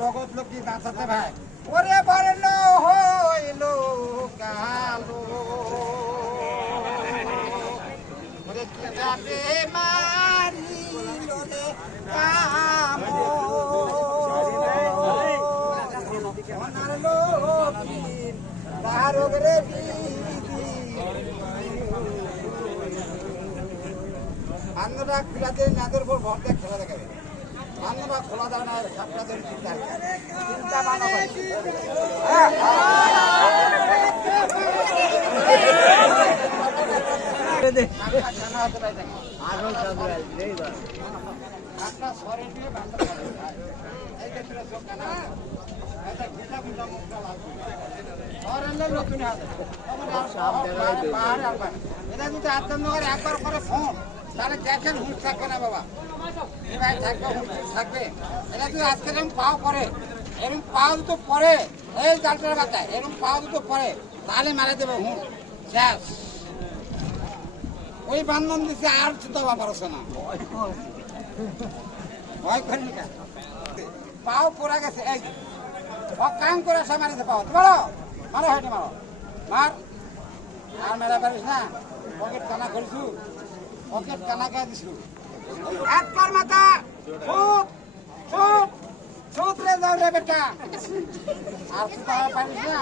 লগত লোক কি বাঁচাতে ভাই ওরে বর্ণ হইল কালো ওরে কি যাবে মারিল রে কাম ওনার লোকিন দারোগ রে বিবি আন্দোলন খেলাতে নাদের উপর ভর দিয়ে খেলা দেখাবে আন্দোলন খোলা দেয় না আপনাদের চিন্তা চিন্তা বানাবে আপনার শরীর দিয়ে বান্ধব এই ক্ষেত্রে চোখ কানা এটা ঘুটা ঘুটা মুখটা লাগবে শহরের নতুন হাতে এটা যদি আত্মনগর একবার করে ফোন তাহলে দেখেন হুঁশ থাকবে না বাবা এবার থাকবে হুঁশ থাকবে এটা যদি আজকে এরকম পাও করে এরকম পাও দুটো পরে এই জালটার বাচ্চা এরকম পাও দুটো পরে তাহলে মারা দেবে হুঁশ শেষ ওই বান্ধন দিচ্ছে আর দেওয়া পারছে না ভয় করেনি কেন পাও পড়া গেছে এই কাম করে সে মারিতে পাও মারো মারো হেঁটে মারো মার আর মেরা পারিস না পকেট কানা করিছু পকেট কানা কে দিছু একবার মাথা ছুট ছুট ছুট রে যাও রে বেটা আর সুতা পারিস না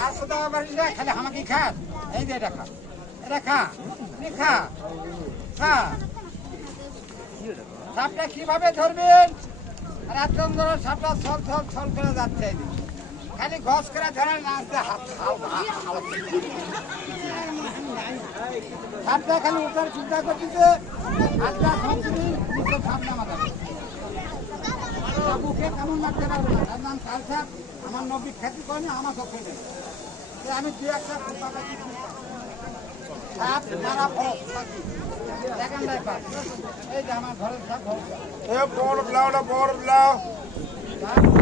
আর সুতা পারিস না খালি হামাকি খা এই যে এটা খা এটা খা খা খা সাপটা কিভাবে ধরবেন রাত্রম ধরো সাপটা ছল ছল ছল করে যাচ্ছে খালি ঘস করে ধরে নাচতে হাত সাপটা খালি উঠার চিন্তা করতেছে হাতটা খসনি মুখে সাপ নামাতে বুকে কেমন লাগতে পারবে না তার নাম কাল সাপ আমার নবী খ্যাতি করেনি আমার চোখে নেই আমি দু একটা সাপ মারা ফরক দেখেন নাই পাস এই যে আমার ঘরের সাপ বড় ব্লাউ বাবা